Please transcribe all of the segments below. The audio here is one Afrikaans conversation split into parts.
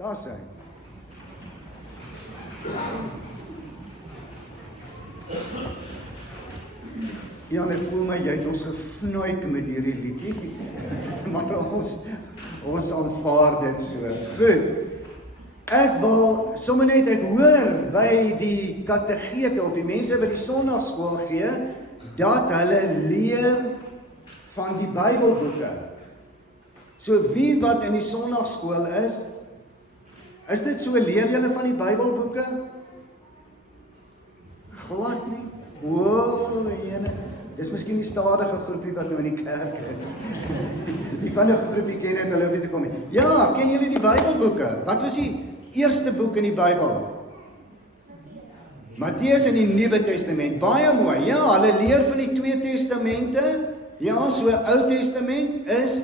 Daar sy. Ja, het voel my, jy het ons gefnuik met hierdie liedjie, maar ons aanvaar dit so. Goed, ek wil sommer net, ek hoor by die kategete of die mense wat die sondagskool gee, dat hulle leer van die Bybelboeke. So wie wat in die sondagskool is dit so, leer julle van die Bybelboeke? Glad nie. Jene. Dis miskien die stadige groepie wat nou in die kerk is. Die van die groepie ken het, hulle hoef nie te kom nie. Ja, ken julle die Bybelboeke? Wat was die eerste boek in die Bybel? Matteus in die Nuwe Testament. Baie mooi. Ja, hulle leer van die 2 testamente. Ja, so Ou Testament is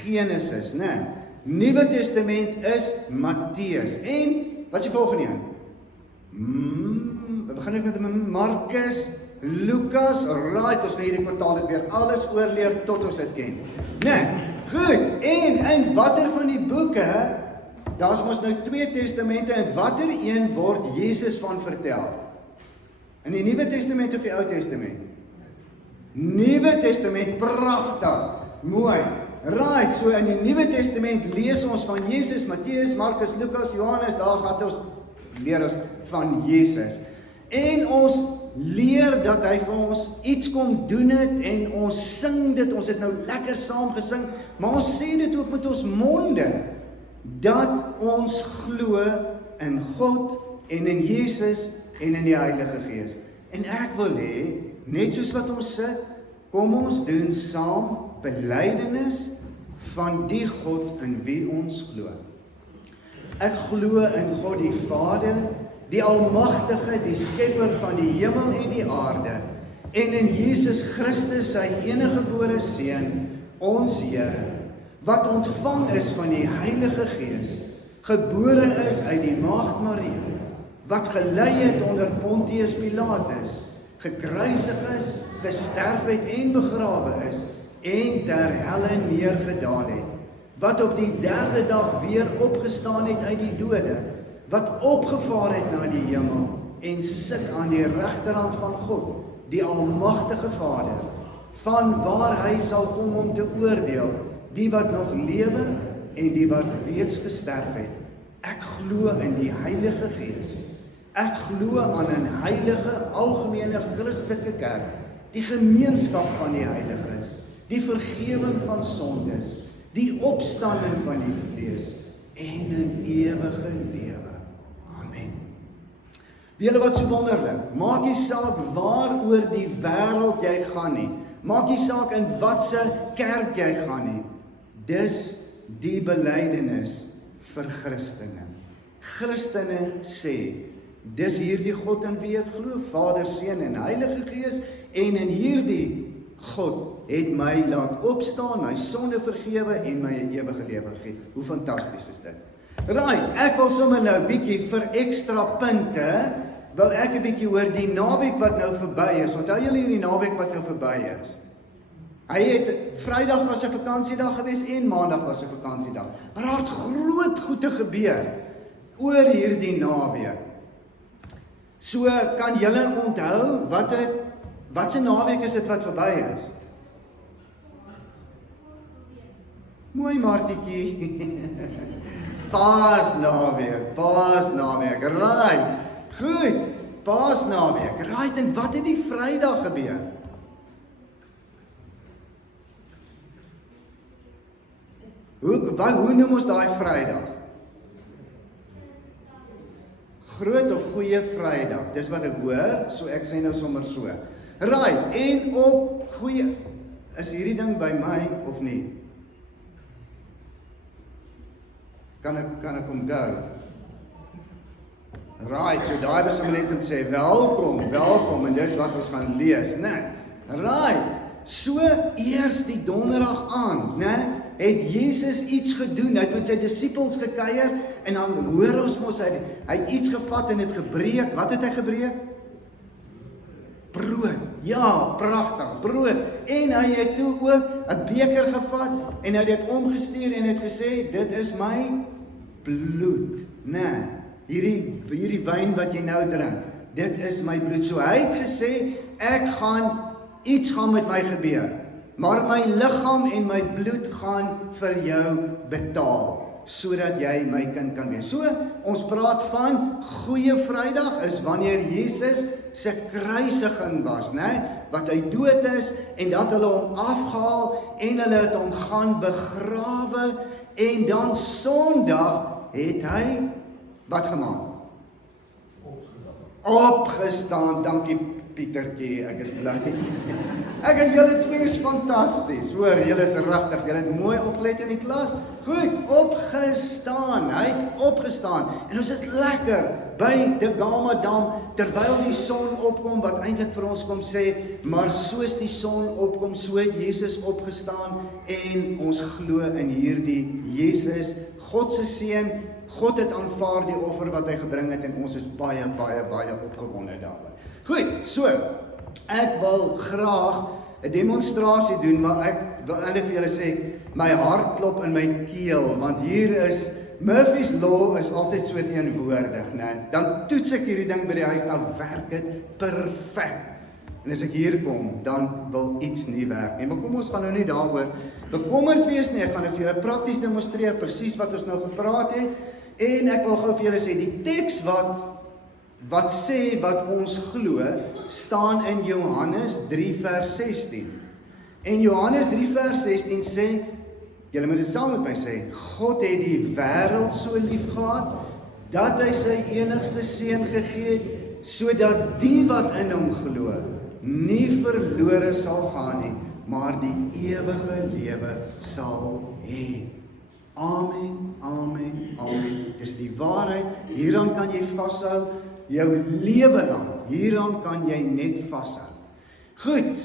Genesis, né? Nuwe Testament is Matteus. En, wat is die volgende een? We begin ek met Markus, Lukas, right, ons hierdie kwartaal het weer alles oorleer tot ons het ken. Nee, goed, en watter van die boeke, daar is ons nou 2 testamente, en watter een word Jesus van vertel? In die Nuwe Testament of die Ou Testament? Nuwe Testament, pragtig, mooi. Right, so in die Nuwe Testament lees ons van Jesus, Matteus, Markus, Lukas, Johannes, daar gaan ons leer ons van Jesus. En ons leer dat hy vir ons iets kom doen het en ons sing dit, ons het nou lekker saam gesing, maar ons sê dit ook met ons monde, dat ons glo in God en in Jesus en in die Heilige Gees. En ek wil hê, net soos wat ons sit, kom ons doen saam belydenis van die God in wie ons glo. Ek glo in God die Vader, die Almagtige, die Skepper van die hemel en die aarde, en in Jesus Christus, sy eniggebore Seun, ons Here, wat ontvang is van die Heilige Gees, gebore is uit die Maagd Maria, wat gelei het onder Pontius Pilatus, gekruisig is, gesterf het en begrawe is, en ter helle neergedaal het, wat op die 3de dag weer opgestaan het uit die dode, wat opgevaar het na die hemel, en sit aan die regterhand van God, die Almagtige Vader, van waar hy sal kom om te oordeel, die wat nog lewe en die wat reeds gesterf het. Ek glo in die Heilige Gees. Ek glo aan 'n heilige, algemene Christelike kerk, die gemeenskap van die heiliges, die vergewing van sondes, die opstanding van die vlees en 'n ewige lewe. Amen. Weet julle wat so wonderlik? Maak nie saak waaroor die wêreld jy gaan nie. Maak nie saak in watse kerk jy gaan nie. Dis die belydenis vir Christene. Christene sê, dis hierdie God in wie ek glo, Vader, Seun en Heilige Gees, en in hierdie God het my laat opstaan, my sonde vergewe en my ewige lewe gegee. Hoe fantasties is dit? Right, ek wil sommer nou bietjie vir ekstra punte, wil ek 'n bietjie hoor die naweek wat nou verby is. Onthou julle hierdie naweek wat nou verby is? Hy het, Vrydag was 'n vakansiedag gewees en Maandag was 'n vakansiedag. Maar daar het groot goede gebeur oor hierdie naweek. So, kan julle onthou, wat se naweek is dit wat verby is? Mooi Martietjie. Paasnaweek, right, goed, Paasnaweek, right, en wat het die Vrydag gebeur? Hoe noem ons daai Vrydag? Groot of goeie Vrydag, dis wat ek hoor, so ek sê nou sommer so. Right, en op goeie, is hierdie ding by my of nie? Kan ek onthou? Right, so daai was om net om te sê, welkom, en dis wat ons gaan lees, né? Right, so eers die donderdag aand, né? Het Jesus iets gedoen, hy het met sy disippels gekuier, en dan hoor ons mos, hy het iets gevat en het gebreek. Wat het hy gebreek? Brood, ja, pragtig, brood. En hy het toe ook 'n beker gevat, en hy het dit omgestuur en het gesê, dit is my bloed, né? Hierdie wyn wat jy nou drink, dit is my bloed. So hy het gesê, iets gaan met my gebeur, maar my liggaam en my bloed gaan vir jou betaal, sodat jy my kind kan wees. So, ons praat van Goeie Vrydag is wanneer Jesus se kruisiging was, né? Wat hy dood is, en dat hulle hom afgehaal, en hulle het hom gaan begrawe, en dan Sondag het hy, wat gemaak? Opgestaan, dankie Pietertjie, ek is bly. Ek en julle twee is fantasties, hoor, julle is regtig, julle het mooi opgelet in die klas. Goed, opgestaan, hy het opgestaan, en ons het lekker by die Gamadam, terwyl die son opkom, wat eintlik vir ons kom sê, maar soos die son opkom, so het Jesus opgestaan, en ons glo in hierdie Jesus, God se seun, God het aanvaar die offer wat hy gebring het, en ons is baie opgewonde daaroor. Goed, so, ek wil graag 'n demonstrasie doen, maar ek wil eintlik vir julle sê, my hart klop in my keel, want hier is, Murphy's Law is altyd so teenwoordig, né? Dan toets ek hierdie ding by die huis, dan werk dit perfek. En as ek hier kom, dan wil iets nie werk nie. Maar kom ons gaan nou nie daaroor bekommerd wees nie, ek gaan vir julle prakties demonstreer, presies wat ons nou gepraat het, en ek wil gou vir julle sê, die teks wat sê wat ons glo, staan in Johannes 3 vers 16. En Johannes 3 vers 16 sê, julle moet dit saam met my sê, God het die wêreld so lief gehad, dat hy sy enigste seun gegee het, sodat die wat in hom glo, nie verlore sal gaan nie, maar die ewige lewe sal hê. Amen, amen, amen. Dis die waarheid, hieraan kan jy vashou, jou lewe lang, hieraan kan jy net vashou. Goed,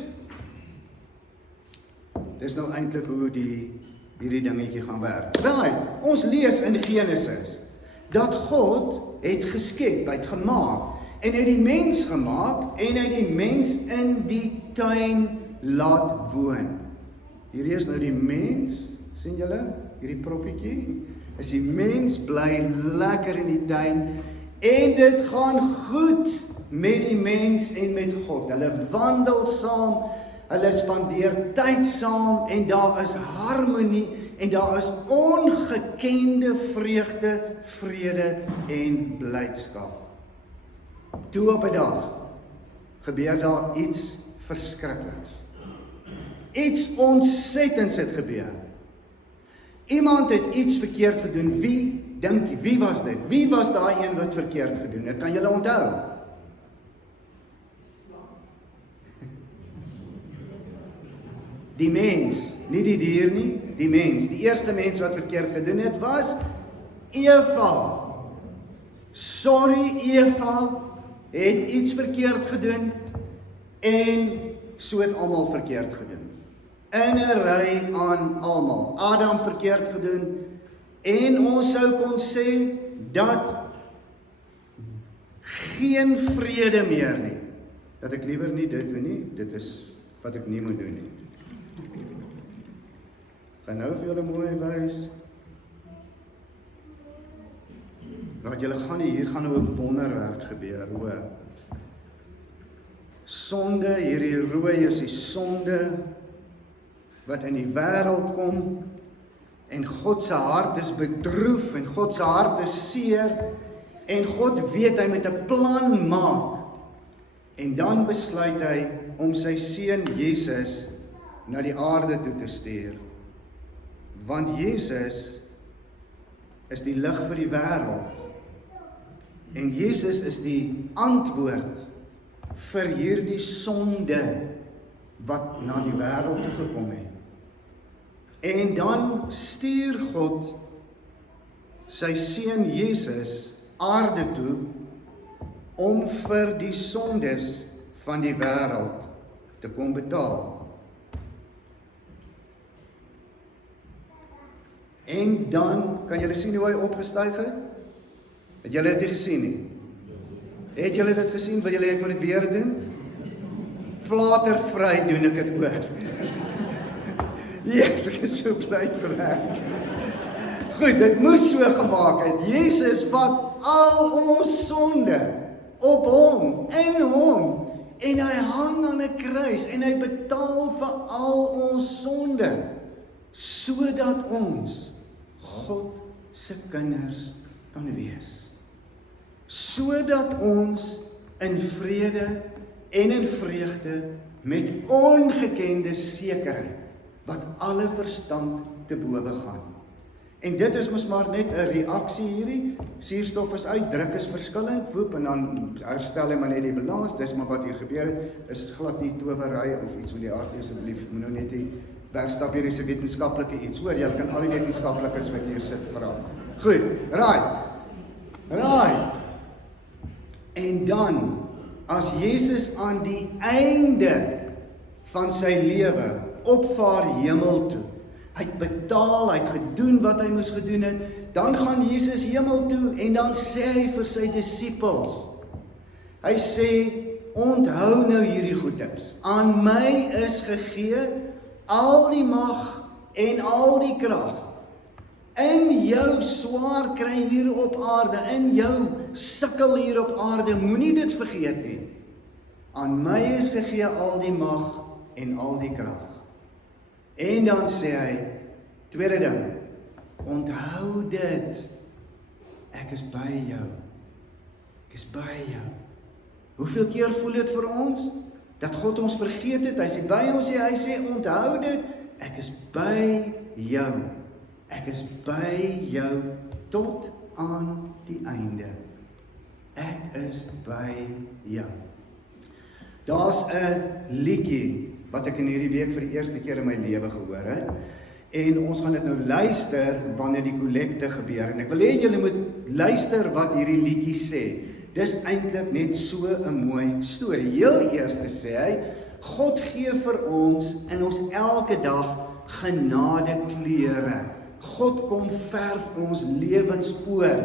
dis nou eintlik hoe hierdie dingetjie gaan werk. Right, ons lees in Genesis, dat God het geskep, hy het gemaak, en hy het die mens gemaak, en hy het die mens in die tuin laat woon. Hierdie is nou die mens, sien julle? Hierdie proppietjie, is die mens bly lekker in die tuin, en dit gaan goed met die mens en met God. Hulle wandel saam, hulle spandeer tyd saam, en daar is harmonie, en daar is ongekende vreugde, vrede en blydskap. Toe op 'n dag gebeur daar iets verskrikliks. Iets ontsettends het gebeur. Iemand het iets verkeerd gedoen. Wie dink jy? Wie was dit? Wie was daai een wat verkeerd gedoen het? Kan julle onthou? Die mens, nie die dier nie, die mens. Die eerste mens wat verkeerd gedoen het was Eva. Sorry Eva, het iets verkeerd gedoen en so het almal verkeerd gedoen. In 'n ry aan almal. Adam verkeerd gedoen en ons sou kon sê dat geen vrede meer nie. Dat ek liewer nie dit doen nie, dit is wat ek nie moet doen nie. Gaan nou vir julle mooi wys. Laat julle gaan nie, hier gaan nou 'n wonderwerk gebeur, hoor. Sonde, hierdie rooi is die sonde wat in die wêreld kom, en God se hart is bedroef, en God se hart is seer, en God weet hy moet 'n plan maak, en dan besluit hy om sy seun Jesus na die aarde toe te stuur, want Jesus is die lig vir die wêreld, en Jesus is die antwoord vir hierdie sonde wat na die wêreld toe gekom het. En dan stuur God sy seun Jesus aarde toe om vir die sondes van die wêreld te kom betaal. En dan, kan julle sien hoe hy opgestyg het? Het julle dit nie gesien nie? Het julle dit gesien? Wil julle ek moet dit weer doen? Flatervry doen ek dit oor. Yes, ek is so bly gewerk. Goed, dit moes so gemaak het. Jesus vat al ons sonde op hom, in hom, en hy hang aan 'n kruis, en hy betaal vir al ons sonde, sodat ons God se kinders kan wees. Sodat ons in vrede en in vreugde met ongekende sekerheid wat alle verstand te bowe gaan. En dit is mos maar net 'n reaksie hierdie. Suurstof is uit, druk is verskillend, woep, en dan herstel hy maar net die balans. Dis maar wat hier gebeur het. Is glad nie towery of iets van die aard asseblief. Moet nou net die wegstap hier is 'n wetenskaplike iets. Hoor, jy kan al die wetenskaplikes wat hier sit vra. Goed, right. En dan, as Jesus aan die einde van sy lewe opvaar hemel toe, hy het betaal, hy het gedoen wat hy moes gedoen het, dan gaan Jesus hemel toe, en dan sê hy vir sy disippels, hy sê, onthou nou hierdie goeders, aan my is gegee al die mag en al die krag, in jou swaar kry hier op aarde, in jou sukkel hier op aarde, moenie dit vergeet nie. Aan my is gegee al die mag en al die krag. En dan sê hy, tweede ding, onthou dit, ek is by jou. Ek is by jou. Hoeveel keer voel dit vir ons? Dat God ons vergeet het, hy sê by ons, hy sê onthou dit, ek is by jou. Ek is by jou tot aan die einde. Ek is by jou. Daar's 'n liedjie wat ek in hierdie week vir die eerste keer in my lewe gehoor het. En ons gaan dit nou luister wanneer die kollekte gebeur. En ek wil hê julle moet luister wat hierdie liedjie sê. Dis eintlik net so 'n mooi storie. Heel eers sê hy, God gee vir ons in ons elke dag genade kleure. God kom verf ons lewens oor.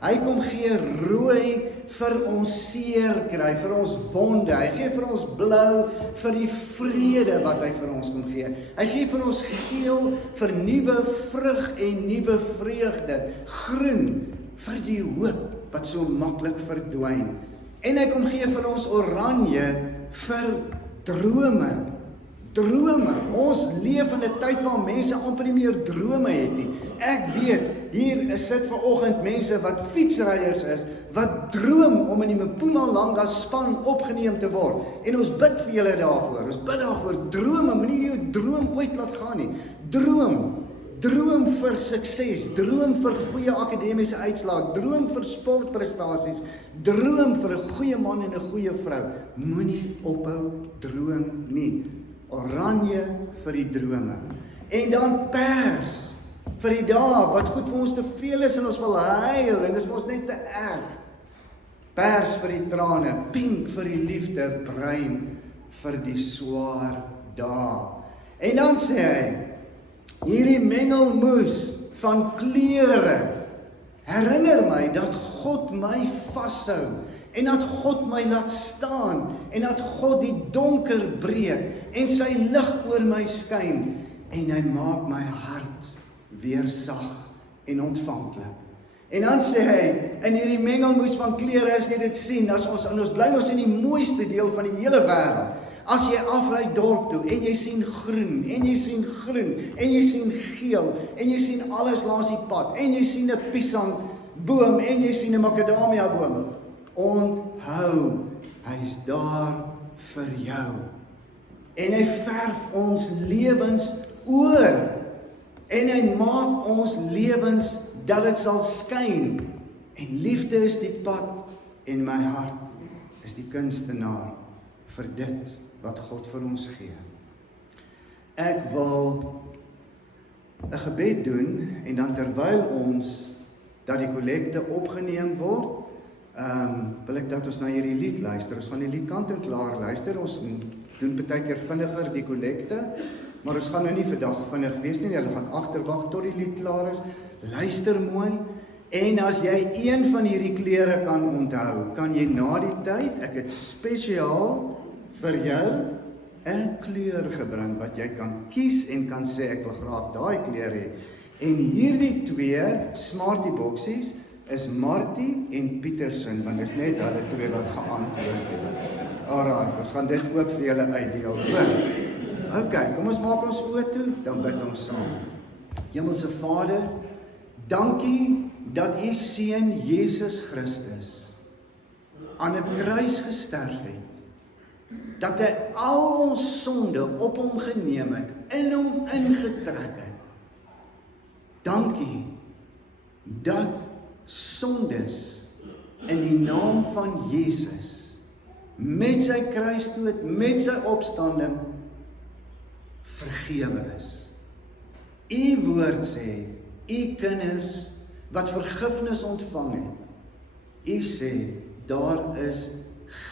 Hy kom gee rooi vir ons seer kry, vir ons wonde. Hy gee vir ons blou vir die vrede wat hy vir ons kom gee. Hy gee vir ons geel vir nuwe vrug en nuwe vreugde. Groen vir die hoop wat so maklik verdwyn. En hy kom gee vir ons oranje vir drome. Drome. Ons leef in 'n tyd waar mense amper nie meer drome het nie. Ek weet, hier sit vanoggend mense wat fietsryers is, wat droom om in die Mpumalanga span opgeneem te word. En ons bid vir julle daarvoor. Ons bid daarvoor. Drome, moenie jou droom ooit laat gaan nie. Droom vir sukses, droom vir goeie akademiese uitslae, droom vir sportprestasies, droom vir 'n goeie man en 'n goeie vrou. Moenie ophou droom nie. Oranje vir die drome. En dan pers vir die dae wat goed vir ons te veel is en ons wil huil en dis vir ons net te erg. Pers vir die trane, pink vir die liefde, bruin vir die swaar dae. En dan sê hy, hierdie mengelmoes van kleure herinner my dat God my vashou en dat God my laat staan en dat God die donker breek en sy lig oor my skyn en hy maak my hart weer sag en ontvanklik. En dan sê hy, in hierdie mengelmoes van kleure, as jy dit sien, as ons bly ons in die mooiste deel van die hele wêreld. As jy afry dorp toe en jy sien groen, en jy sien groen, en jy sien geel, en jy sien alles langs die pad, en jy sien 'n piesangboom, en jy sien 'n makadamia boom. Onthou, hy's daar vir jou. En hy verf ons lewens oor. En hy maak ons lewens dat dit sal skyn. En liefde is die pad en my hart is die kunstenaar vir dit wat God vir ons gee. Ek wil 'n gebed doen en dan terwyl ons dat die kollekte opgeneem word, wil ek dat ons na hierdie lied luister. Ons gaan die lied kant en klaar luister. Ons doen baie keer vinniger die kollekte, maar ons gaan nou nie vandag vinnig wees nie. Hulle gaan agterwag tot die lied klaar is. Luister mooi. En as jy een van hierdie kleure kan onthou, kan jy na die tyd, ek het spesiaal vir jou 'n kleur gebring wat jy kan kies en kan sê ek wil graag daai kleur hê. En hierdie twee Smartie boksies is Martie en Pietersen, want dis net hulle twee wat geantwoord het. Alraai, ons gaan dit ook vir julle uitdeel. OK, kom ons maak ons oë toe, dan bid ons saam. Hemelse Vader, dankie dat U seun Jesus Christus aan 'n kruis gesterf het. Dat hy al ons sonde op hom geneem het, in hom ingetrek het. Dankie dat sondes in die naam van Jesus met sy kruisdood, met sy opstanding vergewe is. U woord sê, u kinders wat vergifnis ontvang het, u sê, daar is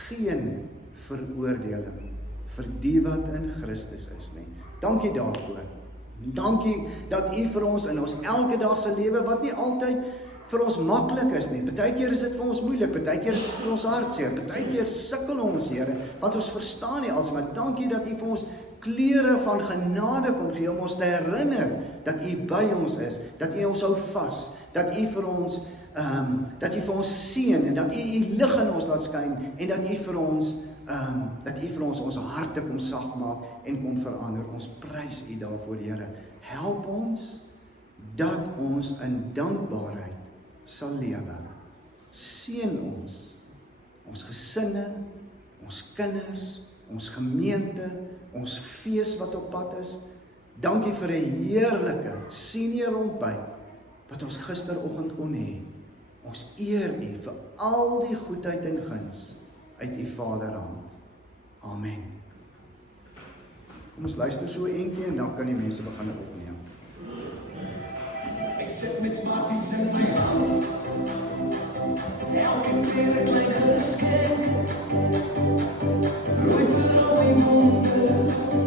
geen veroordeling vir die wat in Christus is nie. Dankie daarvoor. Dankie dat u vir ons in ons elke dag se lewe, wat nie altyd vir ons maklik is nie. Partykeer is dit vir ons moeilik, partykeer is dit vir ons hartseer, partykeer sukkel ons, Here, want ons verstaan nie alles, maar dankie dat u vir ons kleure van genade kom gee om ons te herinner dat u by ons is, dat u ons hou vas, dat u vir ons seën en dat u lig in ons laat skyn en dat u vir ons harte kom sag maak en kom verander. Ons prys u daarvoor, Here. Help ons dat ons in dankbaarheid sal lewe. Seën ons gesinne, ons kinders, ons gemeente, ons fees wat op pad is. Dankie vir 'n heerlike senior ontbyt wat ons gisteroggend kon hê. Ons eer U vir al die goedheid en guns uit U Vaderhand. Amen. Kom ons luister so eentjie en dan kan die mense begin opneem. Ek sit met smarties in my hand. Elke keer het lyk geskenk. Rooi vir al die wonder.